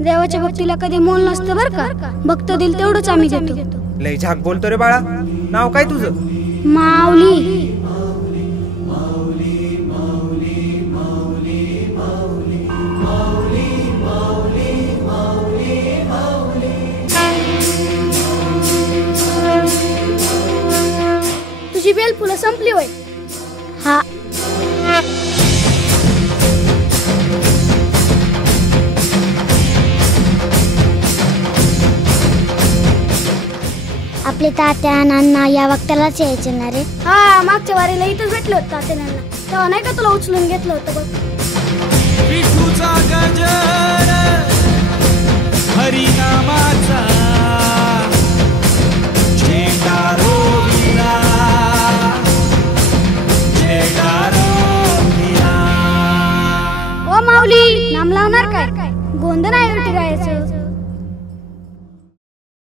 देवाच्या भक्तीला कधी मोल नसतं बर का. भक्त दिल तेवढंच आम्ही देतो. लय झाक बोलतो रे बाळा. नाव काय तुझं? माऊली. तुझी बेल फुलं संपली होय? हा. आपले तात्या नाना या वक्तालाच यायचे ना रे. हा, मागच्या वारीला इथंच भेटलो होतं तात्या नाना. तेव्हा नाही का तुला उचलून घेतलं होतं बघ. विठूचा गजर हरिनामाचा झेंडा रोविला, झेंडा रोविला. ओ माऊली, नाम लावणार काय? गोंधळ आहे उलटी गायचं.